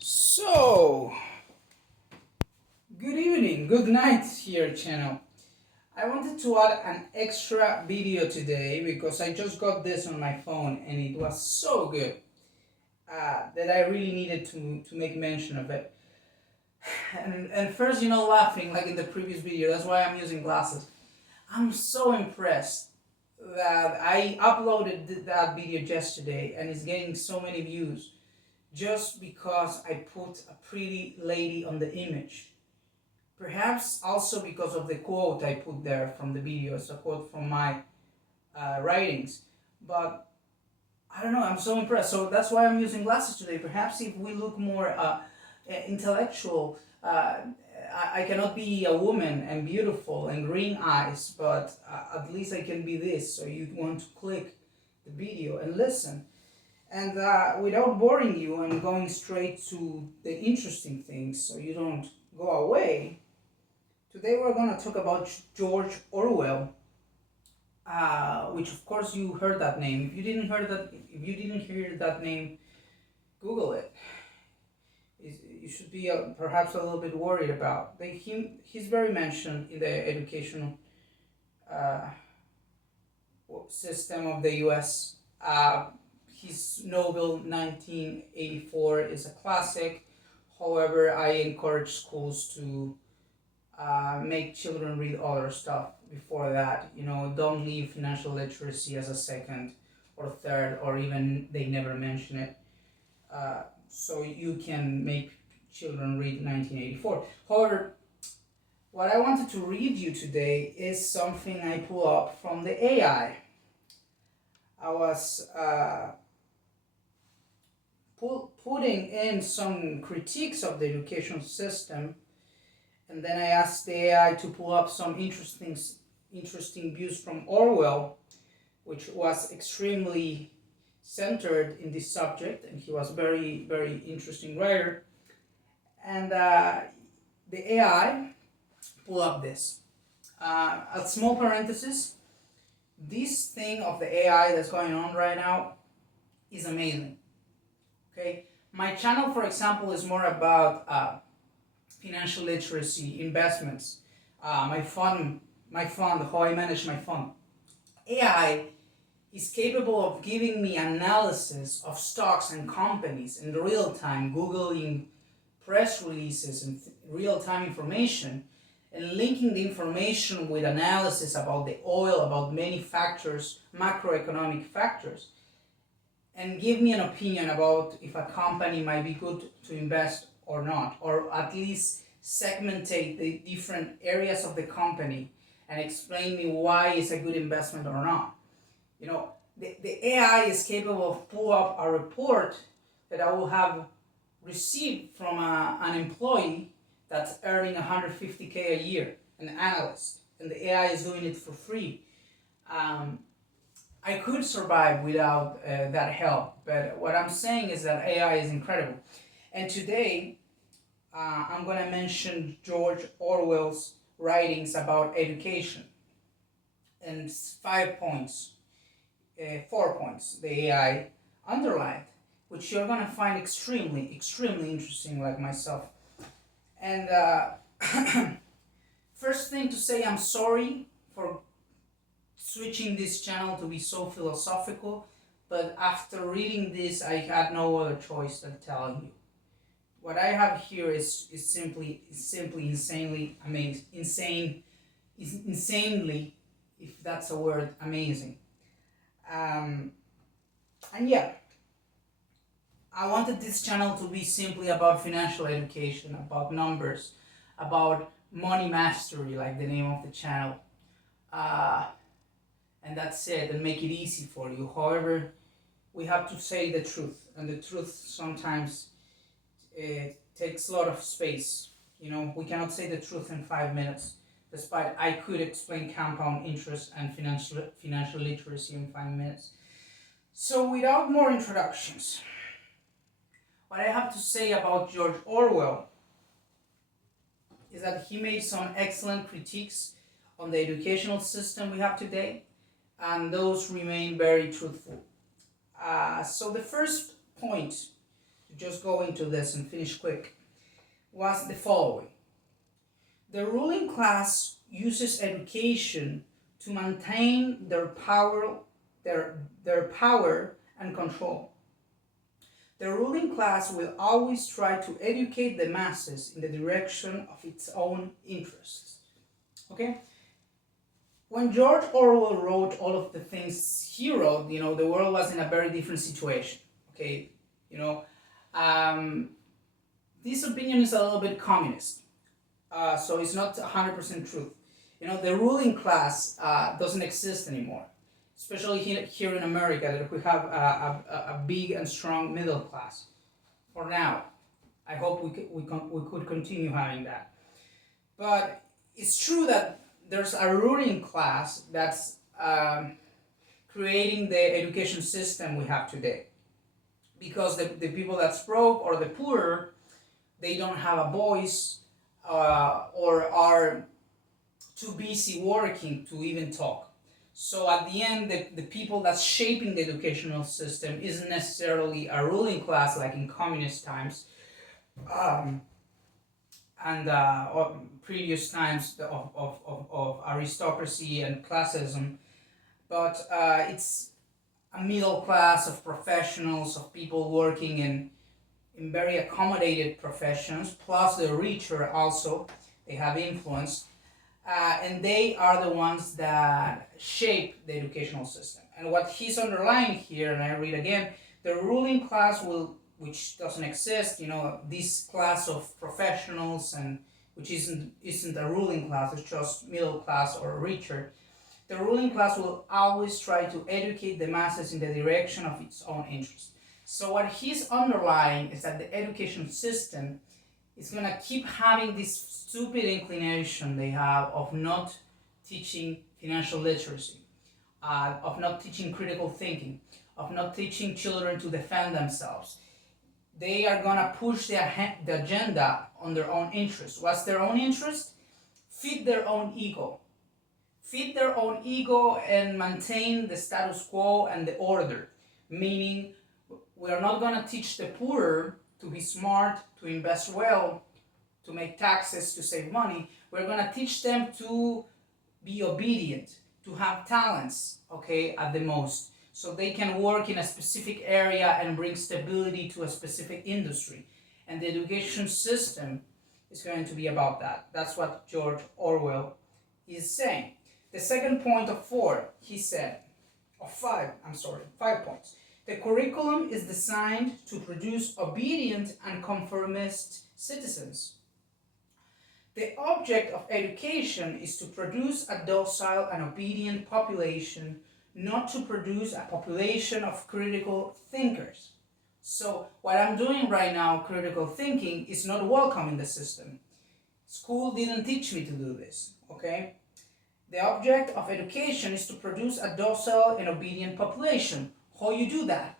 So, good evening, good night here channel. I wanted to add an extra video today because I just got this on my phone and it was so good that I really needed to make mention of it. And first, laughing like in the previous video, that's why I'm using glasses. I'm so impressed that I uploaded that video yesterday and it's getting so many views just because I put a pretty lady on the image. Perhaps also because of the quote I put there from the video. It's a quote from my writings. But I don't know, I'm so impressed. So that's why I'm using glasses today. Perhaps if we look more intellectual, I cannot be a woman and beautiful and green eyes, but at least I can be this. So you want to click the video and listen. And without boring you and going straight to the interesting things so you don't go away, today we're going to talk about George Orwell, which of course you heard that name. If you didn't hear that name, Google it. You should be perhaps a little bit worried about. He's very mentioned in the educational uh, system of the U.S. His novel 1984 is a classic. However, I encourage schools to make children read other stuff before that. Don't leave financial literacy as a second or third, or even they never mention it. So you can make children read 1984. However, what I wanted to read you today is something I pull up from the AI. I was putting in some critiques of the education system, and then I asked the AI to pull up some interesting views from Orwell, which was extremely centered in this subject, and he was very, very interesting writer. And the AI pull up this. A small parenthesis, this thing of the AI that's going on right now is amazing. Okay, my channel, for example, is more about financial literacy, investments, my fund, how I manage my fund. AI is capable of giving me analysis of stocks and companies in real time, Googling press releases and real time information, and linking the information with analysis about the oil, about many factors, macroeconomic factors, and give me an opinion about if a company might be good to invest or not, or at least segmentate the different areas of the company and explain me why it's a good investment or not. The AI is capable of pull up a report that I will have received from an employee that's earning 150K a year, an analyst, and the AI is doing it for free. I could survive without that help, but what I'm saying is that AI is incredible. And today, I'm going to mention George Orwell's writings about education and 5 points, 4 points the AI underlined, which you're going to find extremely, extremely interesting, like myself. And first thing to say, I'm sorry for switching this channel to be so philosophical, but after reading this, I had no other choice than telling you. What I have here is simply insanely amazing, insanely, if that's a word, amazing. And yeah, I wanted this channel to be simply about financial education, about numbers, about money mastery, like the name of the channel. And that's it, and make it easy for you. However, we have to say the truth, and the truth sometimes takes a lot of space. We cannot say the truth in 5 minutes, despite I could explain compound interest and financial literacy in 5 minutes. So without more introductions, what I have to say about George Orwell is that he made some excellent critiques on the educational system we have today, and those remain very truthful. So the first point just go into this and finish quick, was the following. The ruling class uses education to maintain their power, their power and control. The ruling class will always try to educate the masses in the direction of its own interests. Okay? When George Orwell wrote all of the things he wrote, the world was in a very different situation. Okay? This opinion is a little bit communist. So it's not 100% truth. The ruling class doesn't exist anymore, especially here in America, that we have a big and strong middle class. For now, I hope we could continue having that. But it's true that there's a ruling class that's creating the education system we have today. Because the people that's broke or the poor, they don't have a voice or are too busy working to even talk. So at the end, the people that's shaping the educational system isn't necessarily a ruling class like in communist times and previous times of aristocracy and classism, but it's a middle class of professionals, of people working in very accommodated professions, plus the richer also, they have influence, and they are the ones that shape the educational system. And what he's underlying here, and I read again, the ruling class which doesn't exist, this class of professionals, and which isn't a ruling class, it's just middle class or richer. The ruling class will always try to educate the masses in the direction of its own interest. So what he's underlying is that the education system is going to keep having this stupid inclination they have of not teaching financial literacy, of not teaching critical thinking, of not teaching children to defend themselves. They are going to push the agenda on their own interest. What's their own interest? Feed their own ego. Feed their own ego and maintain the status quo and the order, meaning we are not going to teach the poor to be smart, to invest well, to make taxes, to save money. We're going to teach them to be obedient, to have talents, okay, at the most, so they can work in a specific area and bring stability to a specific industry. And the education system is going to be about that. That's what George Orwell is saying. The second point of 5 points. The curriculum is designed to produce obedient and conformist citizens. The object of education is to produce a docile and obedient population, not to produce a population of critical thinkers. So what I'm doing right now, critical thinking, is not welcome in the system. School didn't teach me to do this, okay? The object of education is to produce a docile and obedient population. How you do that?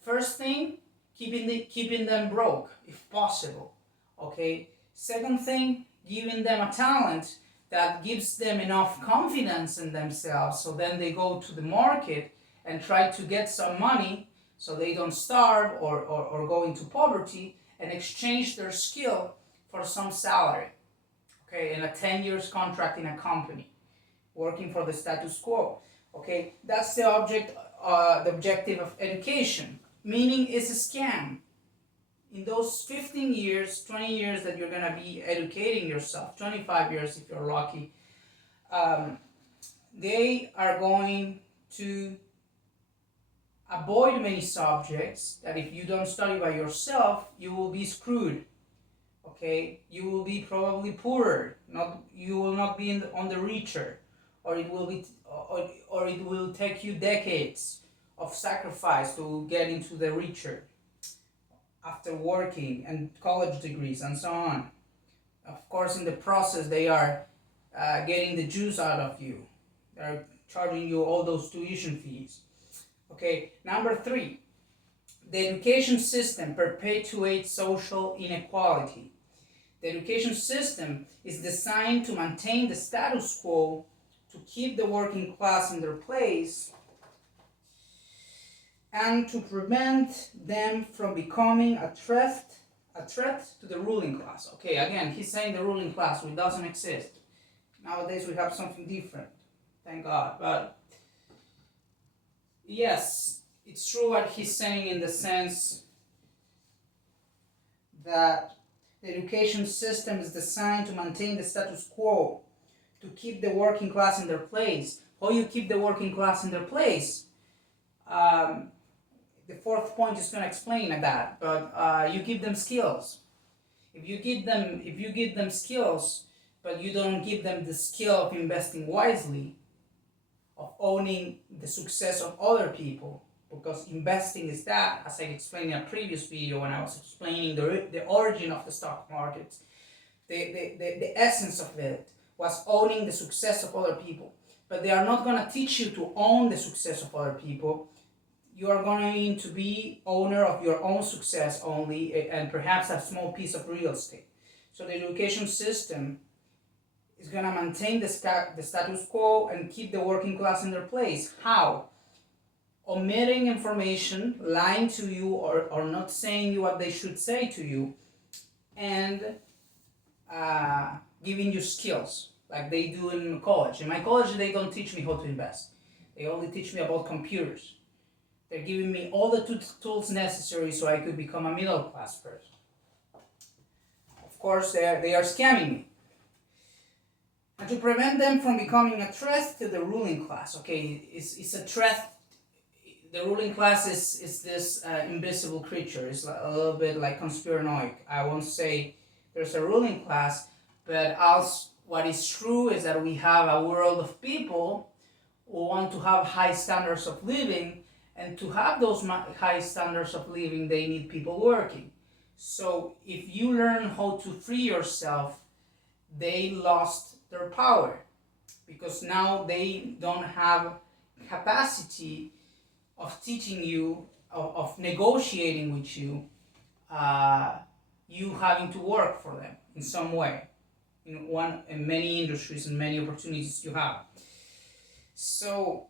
First thing, keeping them broke, if possible. Okay. Second thing, giving them a talent that gives them enough confidence in themselves, so then they go to the market and try to get some money, so they don't starve or go into poverty, and exchange their skill for some salary. Okay, in a 10 years contract in a company, working for the status quo. Okay, that's the objective of education, meaning it's a scam. In those 15 years, 20 years that you're going to be educating yourself, 25 years if you're lucky, they are going to avoid many subjects that if you don't study by yourself, you will be screwed. Okay, you will be probably poorer. You will not be on the richer, or it will take you decades of sacrifice to get into the richer after working and college degrees and so on. Of course, in the process, they are getting the juice out of you. They're charging you all those tuition fees. Okay, number 3, the education system perpetuates social inequality. The education system is designed to maintain the status quo, to keep the working class in their place, and to prevent them from becoming a threat to the ruling class. Okay, again, he's saying the ruling class, which doesn't exist. Nowadays we have something different, thank God. But yes, it's true what he's saying in the sense that the education system is designed to maintain the status quo, to keep the working class in their place. How you keep the working class in their place? The fourth point is going to explain that, but you give them skills. If you give them skills, but you don't give them the skill of investing wisely, of owning the success of other people, because investing is that, as I explained in a previous video when I was explaining the origin of the stock market, the essence of it was owning the success of other people. But they are not going to teach you to own the success of other people. You are going to be owner of your own success only, and perhaps a small piece of real estate. So the education system is going to maintain the status quo and keep the working class in their place. How? Omitting information, lying to you, or not saying you what they should say to you, and giving you skills like they do in college. In my college, they don't teach me how to invest. They only teach me about computers. They're giving me all the tools necessary so I could become a middle class person. Of course, they are scamming me. And to prevent them from becoming a threat to the ruling class, okay, it's a threat. The ruling class is this invisible creature. It's a little bit like conspiranoic. I won't say there's a ruling class, but also what is true is that we have a world of people who want to have high standards of living, and to have those high standards of living, they need people working. So if you learn how to free yourself, they lost their power, because now they don't have capacity of teaching you, of negotiating with you, you having to work for them in some way, in many industries and many opportunities you have. So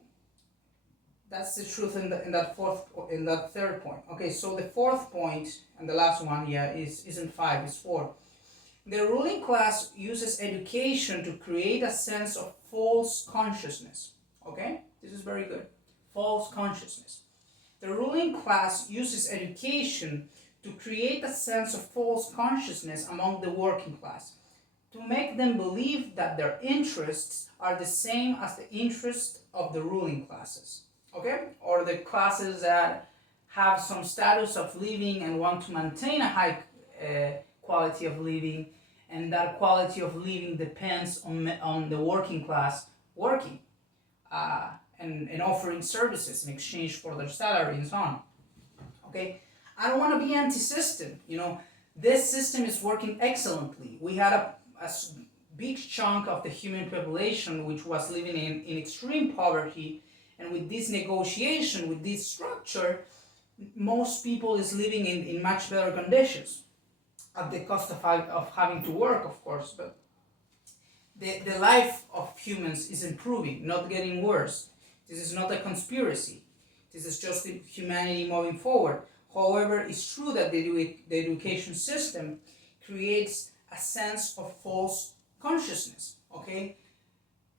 that's the truth in that third point. Okay, so the fourth point and the last one, isn't five, it's four. The ruling class uses education to create a sense of false consciousness. Okay, this is very good. False consciousness. The ruling class uses education to create a sense of false consciousness among the working class, to make them believe that their interests are the same as the interests of the ruling classes, okay? Or the classes that have some status of living and want to maintain a high quality of living, and that quality of living depends on the working class working and offering services in exchange for their salary and so on. Okay, I don't want to be anti-system. This system is working excellently. We had a big chunk of the human population which was living in extreme poverty, and with this negotiation, with this structure, most people is living in much better conditions, at the cost of having to work, of course, but the life of humans is improving, not getting worse. This is not a conspiracy. This is just humanity moving forward. However, it's true that the education system creates a sense of false consciousness, okay?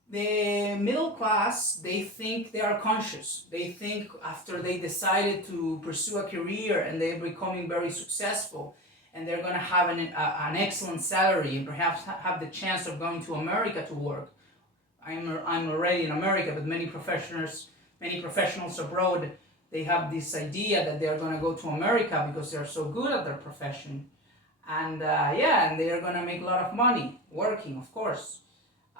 The middle class, they think they are conscious. They think after they decided to pursue a career and they're becoming very successful, and they're going to have an excellent salary and perhaps have the chance of going to America to work. I'm already in America, but many professionals abroad, they have this idea that they're going to go to America because they're so good at their profession. And and they are going to make a lot of money working, of course.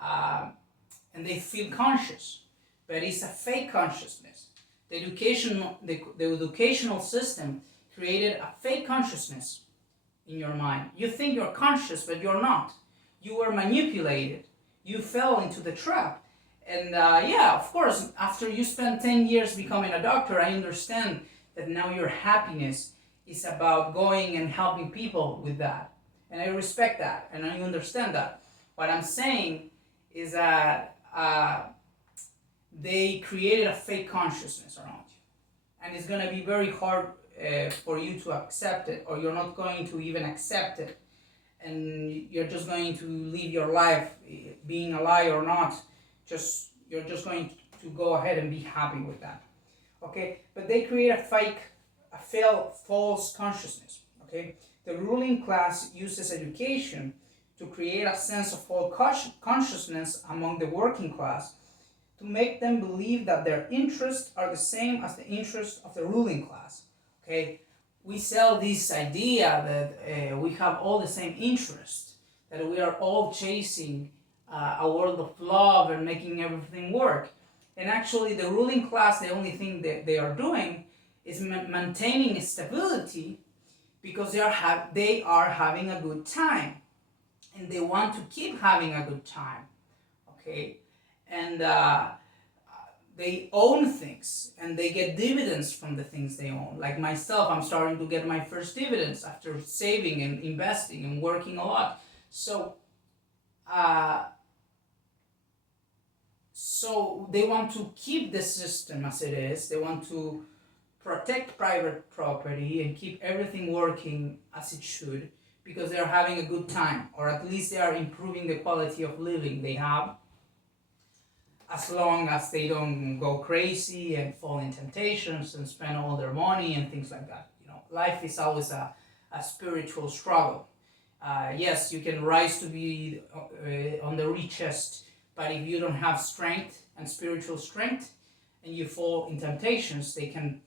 And they feel conscious, but it's a fake consciousness. The educational system created a fake consciousness in your mind. You think you're conscious, but you're not. You were manipulated. You fell into the trap. And of course, after you spend 10 years becoming a doctor, I understand that now your happiness is about going and helping people with that. And I respect that, and I understand that. What I'm saying is that they created a fake consciousness around you. and it's going to be very hard for you to accept it, or you're not going to even accept it, and you're just going to live your life, being a lie or not, you're just going to go ahead and be happy with that. Okay, but they create false consciousness. Okay, the ruling class uses education to create a sense of false consciousness among the working class, to make them believe that their interests are the same as the interests of the ruling class. Okay, we sell this idea that we have all the same interests, that we are all chasing a world of love and making everything work. And actually, the ruling class, the only thing that they are doing is maintaining stability, because they are having a good time, and they want to keep having a good time. Okay, and they own things, and they get dividends from the things they own. Like myself, I'm starting to get my first dividends after saving and investing and working a lot. So they want to keep the system as it is. They want to protect private property and keep everything working as it should, because they're having a good time, or at least they are improving the quality of living they have, as long as they don't go crazy and fall in temptations and spend all their money and things like that. Life is always a spiritual struggle. Yes, you can rise to be on the richest, but if you don't have strength and spiritual strength, and you fall in temptations, they can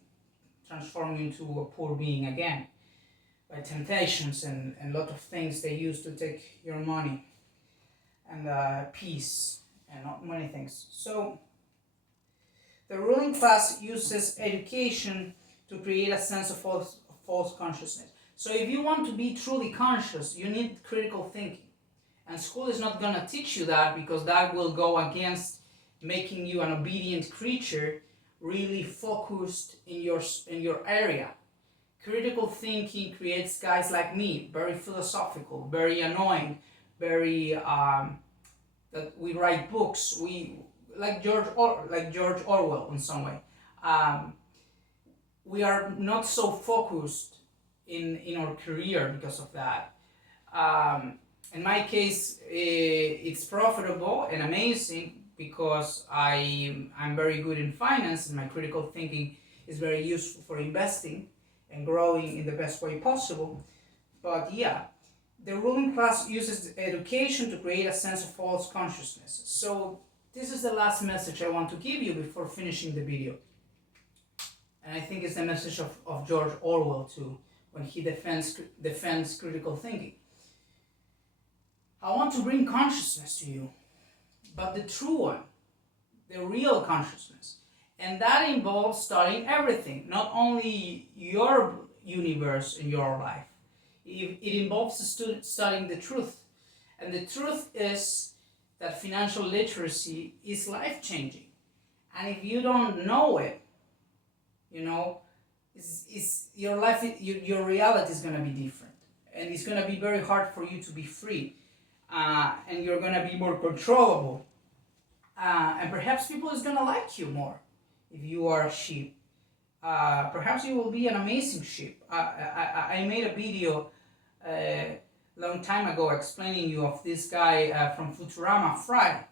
transform you into a poor being again, by temptations and a lot of things they use to take your money and peace and not many things. So the ruling class uses education to create a sense of false consciousness. So if you want to be truly conscious, you need critical thinking. And school is not going to teach you that, because that will go against making you an obedient creature, really focused in your area. Critical thinking creates guys like me, very philosophical, very annoying, very that we write books. We like George Orwell in some way. We are not so focused in our career because of that. In my case, it's profitable and amazing, because I'm very good in finance, and my critical thinking is very useful for investing and growing in the best way possible. But yeah, the ruling class uses education to create a sense of false consciousness. So this is the last message I want to give you before finishing the video. And I think it's the message of George Orwell too, when he defends critical thinking. I want to bring consciousness to you, but the true one, the real consciousness. And that involves studying everything, not only your universe in your life. It involves studying the truth. And the truth is that financial literacy is life-changing. And if you don't know it, your life, your reality is going to be different. And it's going to be very hard for you to be free. And you're going to be more controllable. And perhaps people is going to like you more if you are a sheep. Perhaps you will be an amazing sheep. I made a video a long time ago explaining you of this guy from Futurama, Fry.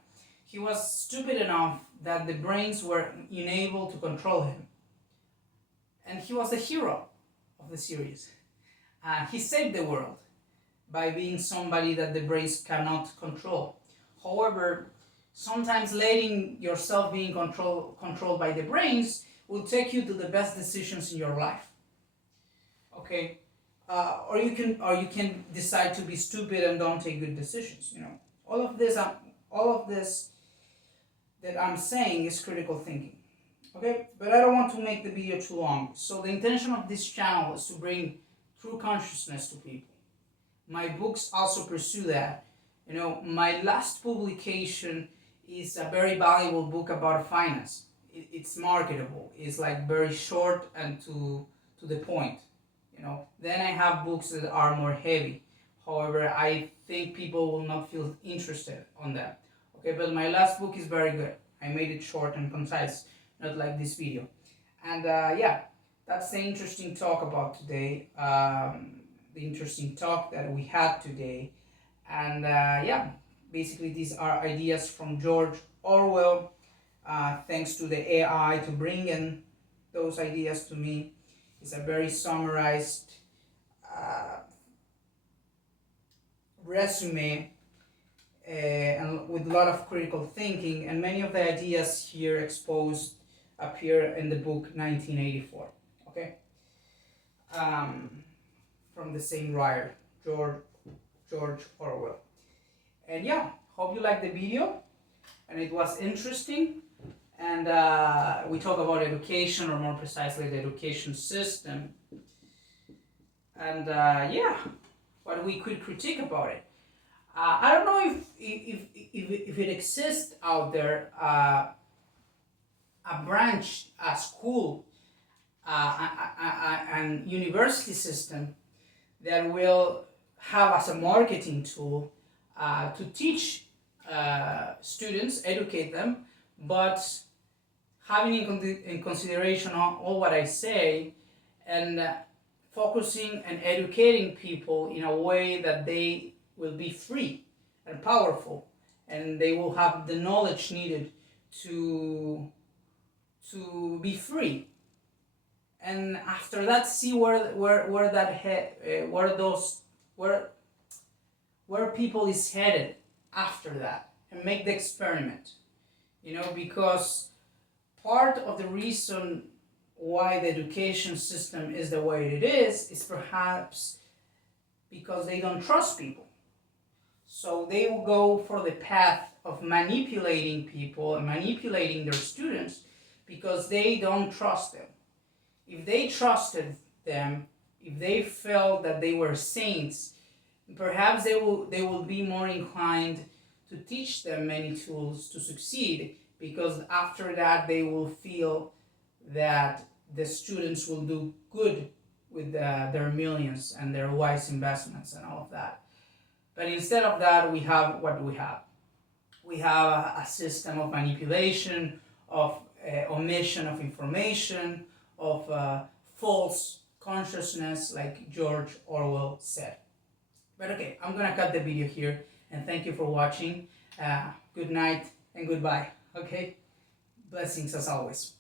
He was stupid enough that the brains were unable to control him. And he was the hero of the series. He saved the world by being somebody that the brains cannot control. However, sometimes letting yourself being controlled by the brains will take you to the best decisions in your life. Okay, or you can decide to be stupid and don't take good decisions. All of this that I'm saying is critical thinking. Okay, but I don't want to make the video too long. So the intention of this channel is to bring true consciousness to people. My books also pursue that. My last publication is a very valuable book about finance. It's marketable. It's like very short and to the point. Then I have books that are more heavy. However, I think people will not feel interested on that. Okay, but my last book is very good. I made it short and concise, not like this video. And yeah, that's the interesting talk about today. The interesting talk that we had today. And yeah, basically, these are ideas from George Orwell. Thanks to the AI to bring in those ideas to me. It's a very summarized resume and with a lot of critical thinking, and many of the ideas here exposed appear in the book 1984. Okay, um, from the same writer, George Orwell. And yeah, hope you liked the video and it was interesting. And we talk about education, or more precisely, the education system. And yeah, what we could critique about it. I don't know if it exists out there, a branch, a school, and university system that will have as a marketing tool to teach students, educate them, but having in consideration all what I say, and focusing and educating people in a way that they will be free and powerful, and they will have the knowledge needed to be free. And after that, see where that where those where people is headed after that, and make the experiment. Because part of the reason why the education system is the way it is perhaps because they don't trust people. So they will go for the path of manipulating people and manipulating their students because they don't trust them. If they trusted them, if they felt that they were saints, perhaps they will be more inclined to teach them many tools to succeed, because after that they will feel that the students will do good with their millions and their wise investments and all of that. But instead of that, we have what we have. We have a system of manipulation, of omission of information, of false consciousness, like George Orwell said. But okay, I'm gonna cut the video here, and thank you for watching. Good night and goodbye. Okay, blessings as always.